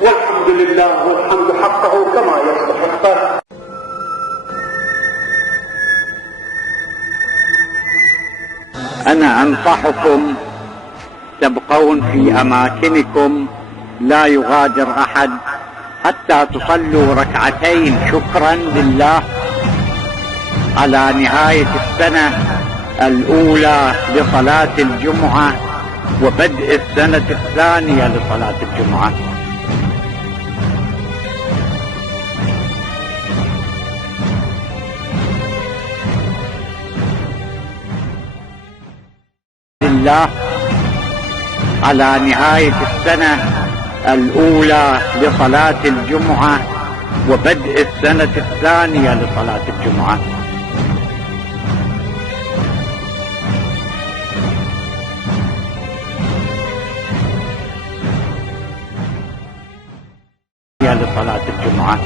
والحمد لله والحمد حقه كما يستحقه. أنا أنصحكم تبقون في أماكنكم لا يغادر أحد حتى تصلوا ركعتين شكرا لله على نهاية السنة الأولى لصلاة الجمعة وبدء السنة الثانية لصلاة الجمعة. لله على نهاية السنة الأولى لصلاة الجمعة وبدء السنة الثانية لصلاة الجمعة. لصلاة الجمعة